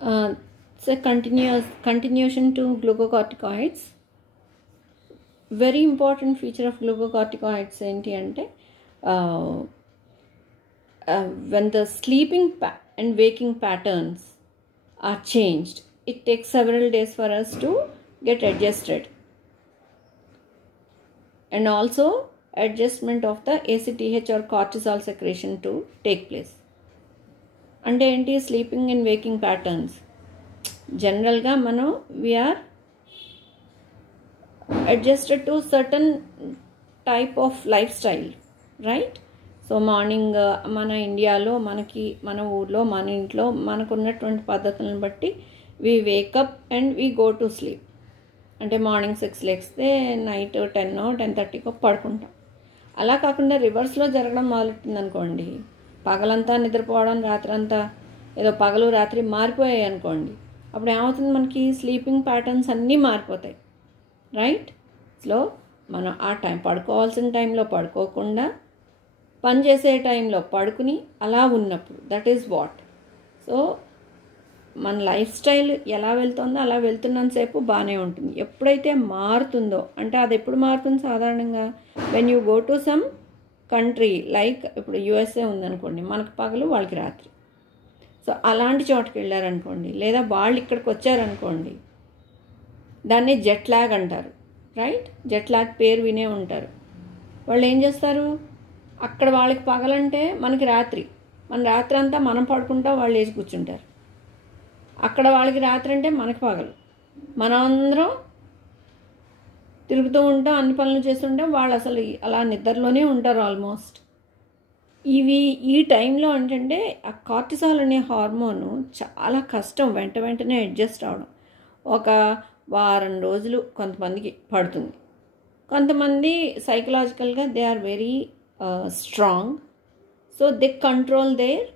It's a continuation to glucocorticoids. Very important feature of glucocorticoids ఏంటి అంటే when the sleeping and waking patterns are changed, it takes several days for us to get adjusted, and also adjustment of the ACTH or cortisol secretion to take place. అంటే ఏంటి sleeping and waking patterns? జనరల్గా మనం we are adjusted to certain type of life style, right? So morning మన ఇండియాలో మన ఊర్లో మన ఇంట్లో మనకున్నటువంటి పద్ధతులను బట్టి we wake up and we go to sleep. అంటే మార్నింగ్ 6 లేస్తే నైట్ 10-10:30 పడుకుంటాం. అలా కాకుండా రివర్స్లో జరగడం మొదలెట్టింది అనుకోండి, పగలంతా నిద్రపోవడం, రాత్రంతా ఏదో పగలు రాత్రి మారిపోయాయి అనుకోండి, అప్పుడు ఏమవుతుంది, మనకి స్లీపింగ్ ప్యాటర్న్స్ అన్నీ మారిపోతాయి, రైట్? సో మనం ఆ పడుకోవాల్సిన టైంలో పడుకోకుండా పనిచేసే టైంలో పడుకుని అలా ఉన్నప్పుడు దట్ ఈజ్ వాట్. సో మన లైఫ్ స్టైల్ ఎలా వెళ్తుందో అలా వెళ్తున్నంతసేపు బాగానే ఉంటుంది. ఎప్పుడైతే మారుతుందో, అంటే అది ఎప్పుడు మారుతుంది సాధారణంగా, when you go to some country like ఇప్పుడు యుఎస్ఏ ఉందనుకోండి, మనకు పగలు వాళ్ళకి రాత్రి. సో అలాంటి చోటుకి వెళ్ళారనుకోండి, లేదా వాళ్ళు ఇక్కడికి వచ్చారనుకోండి, దాన్ని జెట్ ల్యాగ్ అంటారు, రైట్? జెట్ ల్యాగ్ పేరు వినే ఉంటారు. వాళ్ళు ఏం చేస్తారు, అక్కడ వాళ్ళకి పగలంటే మనకి రాత్రి, మన రాత్రి అంతా మనం పడుకుంటా వాళ్ళు లేచి కూర్చుంటారు. అక్కడ వాళ్ళకి రాత్రి అంటే మనకి పగలు, మనం అందరం తిరుగుతూ ఉంటాం, అన్ని పనులు చేస్తుంటాం, వాళ్ళు అసలు అలా నిద్రలోనే ఉంటారు ఆల్మోస్ట్. ఈ టైంలో ఏంటంటే ఆ కార్టిసాల్ అనే హార్మోను చాలా కష్టం వెంటనే అడ్జస్ట్ అవడం. ఒక వారం రోజులు కొంతమందికి పడుతుంది. కొంతమంది సైకలాజికల్గా they are very strong, so they control their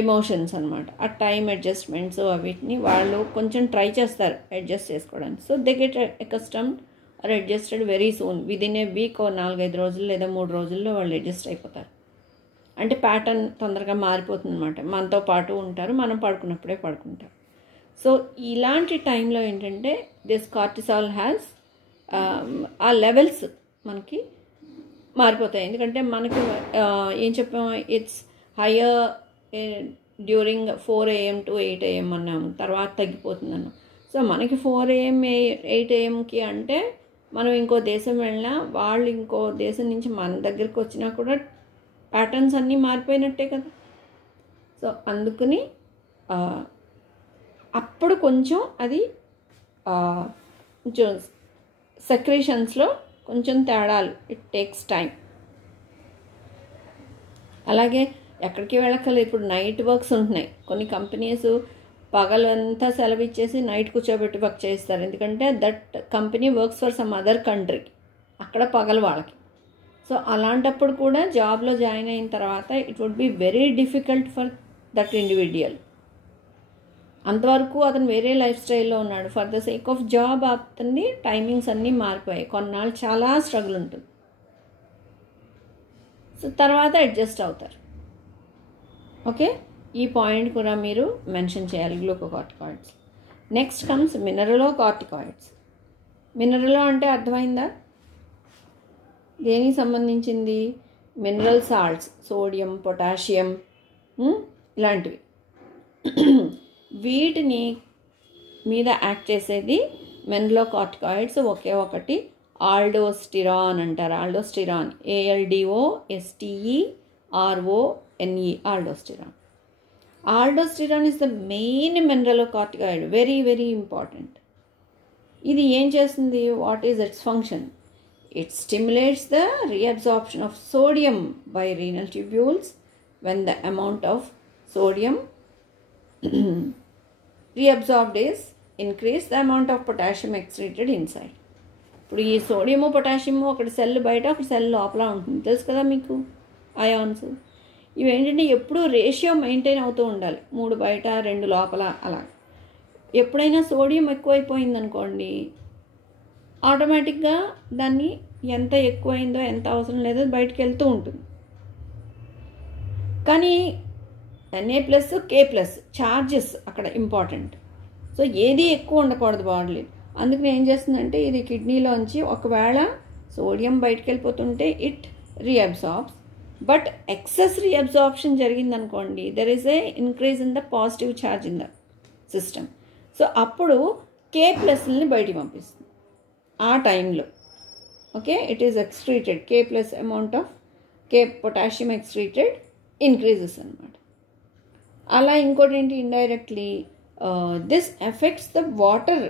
emotions అనమాట. ఆ టైం అడ్జస్ట్మెంట్స్ వీటిని వాళ్ళు కొంచెం ట్రై చేస్తారు అడ్జస్ట్ చేసుకోవడానికి. So they get accustomed or adjusted very soon, within a week, 4-5 రోజులు లేదా 3 రోజుల్లో వాళ్ళు అడ్జస్ట్ అయిపోతారు. అంటే ప్యాటర్న్ తొందరగా మారిపోతుంది అనమాట. మనతో పాటు ఉంటారు, మనం పడుకున్నప్పుడే పడుకుంటారు. సో ఇలాంటి టైంలో ఏంటంటే దిస్ కార్టిసాల్ హ్యాస్ ఆ లెవెల్స్ మనకి మారిపోతాయి. ఎందుకంటే మనకి ఏం చెప్పాము, it's higher during 4 AM to 8 AM అన్నాము, తర్వాత తగ్గిపోతుంది అన్నాం. సో మనకి 4 AM 8 AMకి అంటే మనం ఇంకో దేశం వెళ్ళినా, వాళ్ళు ఇంకో దేశం నుంచి మన దగ్గరికి వచ్చినా కూడా ప్యాటర్న్స్ అన్నీ మారిపోయినట్టే కదా. సో అందుకని అప్పుడు కొంచెం అది కొంచెం సెక్రేషన్స్లో కొంచెం తేడాలు, ఇట్ టేక్స్ టైం. అలాగే ఎక్కడికి వెళ్ళక్కర్లేదు, ఇప్పుడు నైట్ వర్క్స్ ఉంటున్నాయి. కొన్ని కంపెనీస్ పగలంతా సెలవు ఇచ్చేసి నైట్ కూర్చోబెట్టి వర్క్ చేస్తారు, ఎందుకంటే that company works for some other country, అక్కడ పగలు వాళ్ళకి. సో అలాంటప్పుడు కూడా జాబ్లో జాయిన్ అయిన తర్వాత it would be very difficult for that individual. అంతవరకు అతను వేరే లైఫ్ స్టైల్లో ఉన్నాడు, for the sake of job అతన్ని టైమింగ్స్ అన్నీ మారిపోయాయి, కొన్నాళ్ళు చాలా స్ట్రగుల్ ఉంటుంది. సో తర్వాత అడ్జస్ట్ అవుతారు. ఓకే, ఈ పాయింట్ కూడా మీరు మెన్షన్ చేయాలి గ్లూకోకార్టికాయిడ్స్. Next comes mineralocorticoids. మినరలో అంటే అర్థమైందా? దేనికి సంబంధించింది? మినరల్ సాల్ట్స్, సోడియం, పొటాషియం ఇలాంటివి. వీటిని మీద యాక్ట్ చేసేది మినరలోకార్టికాయిడ్స్ ఒకే ఒకటి, ఆల్డోస్టిరాన్ అంటారు. Aldosterone, ALDOSTERONE, aldosterone. Aldosterone is the main mineralocorticoid, very very important. ఇది ఏం చేస్తుంది? What is it's function? It stimulates the reabsorption of sodium by renal tubules when the amount of sodium reabsorbed is increased, the amount of potassium excreted inside. ఇప్పుడు ఈ sodium potassium ఒకటి cell బయట ఒకటి cell లోపల ఉంటుంది, తెలుసు కదా మీకు, అయాన్స్. ఇవేంటంటే ఎప్పుడూ రేషియో మెయింటైన్ అవుతూ ఉండాలి, 3 బయట 2 లోపల అలా. ఎప్పుడైనా సోడియం ఎక్కువైపోయిందనుకోండి, ఆటోమేటిక్గా దాన్ని ఎంత ఎక్కువైందో ఎంత అవసరం లేదో బయటికి వెళ్తూ ఉంటుంది. కానీ Na+, K+, చార్జెస్ అక్కడ ఇంపార్టెంట్. సో ఏది ఎక్కువ ఉండకూడదు బాడీలో. అందుకని ఏం చేస్తుందంటే ఇది కిడ్నీలోంచి ఒకవేళ సోడియం బయటకు వెళ్ళిపోతుంటే it reabsorbs. But excess reabsorption జరిగిందనుకోండి, there is a increase in the positive charge in the system. So అప్పుడు K+ని బయటికి పంపిస్తుంది ఆ టైంలో. Okay, it is excreted. K+ amount of potassium excreted increases అనమాట. అలా ఇంకోటి ఏంటి, indirectly this affects the water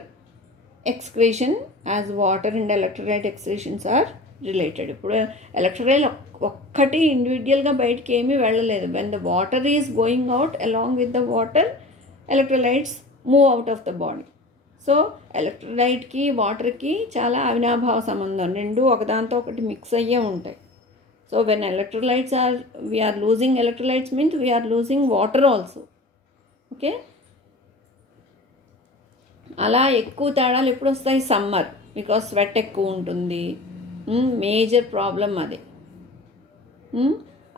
excretion as water and electrolyte excretions are related. ఇప్పుడు ఎలక్ట్రోలైట్ ఒక్కటి ఇండివిజువల్గా బయటికి ఏమీ వెళ్ళలేదు. When the water is going out along with the water, electrolytes move out of the body. So ఎలక్ట్రోలైట్కి వాటర్కి చాలా అవినాభావ సంబంధం, రెండు ఒకదాంతో ఒకటి మిక్స్ అయ్యే ఉంటాయి. So when we are losing electrolytes means we are losing water also. Okay, అలా ఎక్కువ తేడాలు ఎప్పుడు వస్తాయి, సమ్మర్, బికాస్ స్వెట్ ఎక్కువ ఉంటుంది, మేజర్ ప్రాబ్లం అది.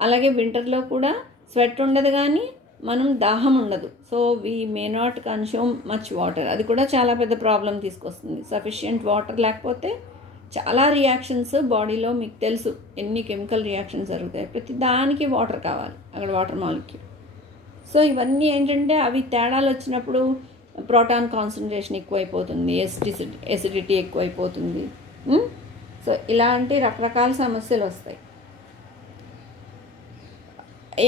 అలాగే వింటర్లో కూడా స్వెట్ ఉండదు కానీ మనం దాహం ఉండదు. So we may not consume much water, అది కూడా చాలా పెద్ద ప్రాబ్లం తీసుకొస్తుంది. సఫిషియంట్ వాటర్ లేకపోతే చాలా రియాక్షన్స్ బాడీలో మీకు తెలుసు ఎన్ని కెమికల్ రియాక్షన్స్ జరుగుతాయి, ప్రతి దానికి వాటర్ కావాలి, అక్కడ వాటర్ మాలిక్యూల్. సో ఇవన్నీ ఏంటంటే అవి తేడాలు వచ్చినప్పుడు ప్రోటాన్ కాన్సన్ట్రేషన్ ఎక్కువైపోతుంది, ఎసిడిటీ ఎక్కువైపోతుంది. సో ఇలాంటి రకరకాల సమస్యలు వస్తాయి.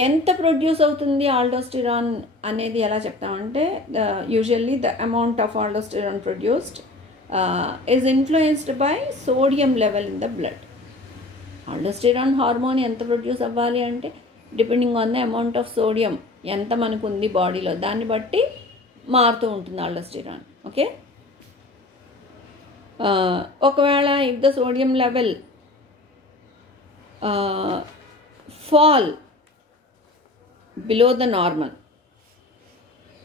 ఎంత ప్రొడ్యూస్ అవుతుంది ఆల్డోస్టిరాన్ అనేది ఎలా చెప్తామంటే, usually the amount of aldosterone produced is influenced by sodium level in the blood. Aldosterone hormone ఎంత ప్రొడ్యూస్ అవ్వాలి అంటే depending on the amount of sodium ఎంత మనకు ఉంది బాడీలో, దాన్ని బట్టి మారుతూ ఉంటుంది ఆల్డోస్టిరాన్. ఓకే, ఒకవేళ if the sodium level fall below the normal,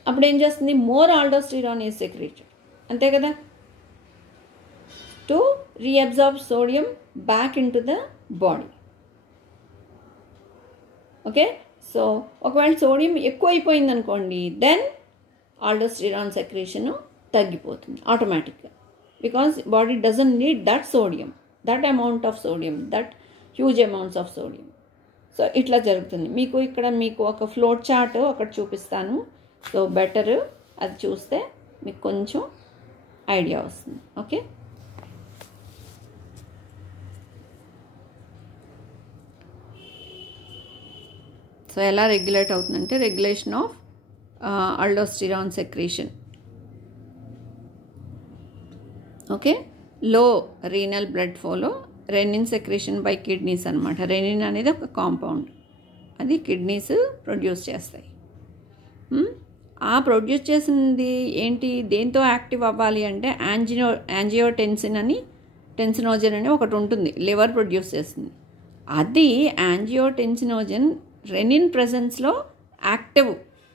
అప్పుడు ఏం చేస్తుంది, మోర్ ఆల్డోస్టిరాన్ ఈజ్ సెక్రీటెడ్, అంతే కదా, to reabsorb sodium back into the body. Okay, so ఒకవేళ సోడియం ఎక్కువ అయిపోయింది అనుకోండి, దెన్ ఆల్డోస్టిరాన్ సెక్రేషన్ తగ్గిపోతుంది ఆటోమేటిక్గా, because body doesn't need that sodium, that amount of sodium, that huge amounts of sodium. So ఇట్లా జరుగుతుంది. మీకు ఇక్కడ మీకు ఒక ఫ్లోట్ చార్ట్ ఒకటి చూపిస్తాను. సో బెటర్ అది చూస్తే మీకు కొంచెం ఐడియా వస్తుంది. ఓకే, సో ఎలా రెగ్యులేట్ అవుతుందంటే, regulation of aldosterone secretion. Okay, లో రీనల్ బ్లడ్ ఫ్లోలో రెనిన్ సెక్రీషన్ బై కిడ్నీస్ అనమాట. రెనిన్ అనేది ఒక కాంపౌండ్, అది కిడ్నీస్ ప్రొడ్యూస్ చేస్తాయి. ఆ ప్రొడ్యూస్ చేసింది ఏంటి, దేంతో యాక్టివ్ అవ్వాలి అంటే యాంజియోటెన్సిన్ అని, టెన్సినోజన్ అని ఒకటి ఉంటుంది, లివర్ ప్రొడ్యూస్ చేస్తుంది. అది యాంజియోటెన్సినోజన్ రెనిన్ ప్రెజెన్స్లో యాక్టివ్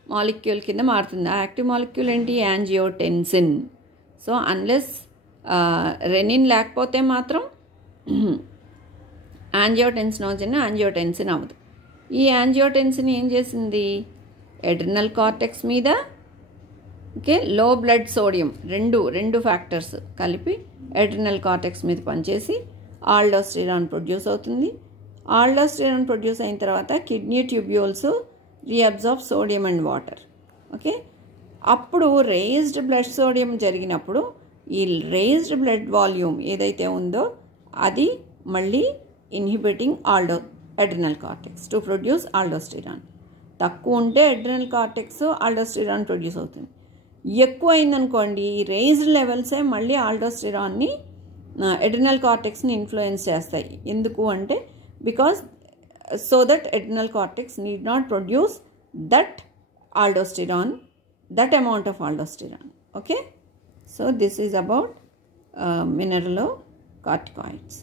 మాలిక్యూల్ కింద మారుతుంది. ఆ యాక్టివ్ మాలిక్యూల్ ఏంటి, యాంజియోటెన్సిన్. సో అన్లెస్ రెనిన్ లేకపోతే మాత్రం యాంజియోటెన్సిన్ అవ్వదు. ఈ యాంజియోటెన్సిన్ ఏం చేసింది, ఎడ్రినల్ కార్టెక్స్ మీద, ఓకే, లో బ్లడ్ సోడియం రెండు ఫ్యాక్టర్స్ కలిపి ఎడ్రినల్ కార్టెక్స్ మీద పనిచేసి ఆల్డోస్టిరాన్ ప్రొడ్యూస్ అవుతుంది. ఆల్డోస్టిరాన్ ప్రొడ్యూస్ అయిన తర్వాత kidney tubules reabsorb sodium and water. Okay, అప్పుడు రేజ్డ్ బ్లడ్ సోడియం జరిగినప్పుడు ఈ రేజ్డ్ బ్లడ్ వాల్యూమ్ ఏదైతే ఉందో అది మళ్ళీ inhibiting adrenal cortex to produce aldosterone. తక్కువ ఉంటే ఎడ్రినల్ కార్టెక్స్ ఆల్డోస్టిరాన్ ప్రొడ్యూస్ అవుతుంది. ఎక్కువ అయిందనుకోండి, ఈ రేజ్డ్ లెవెల్సే మళ్ళీ ఆల్డోస్టిరాన్ని ఎడ్రినల్ కార్టెక్స్ని ఇన్ఫ్లుయెన్స్ చేస్తాయి. ఎందుకు అంటే because so that adrenal cortex need not produce that aldosterone, that amount of aldosterone. Okay, so this is about mineralocorticoids.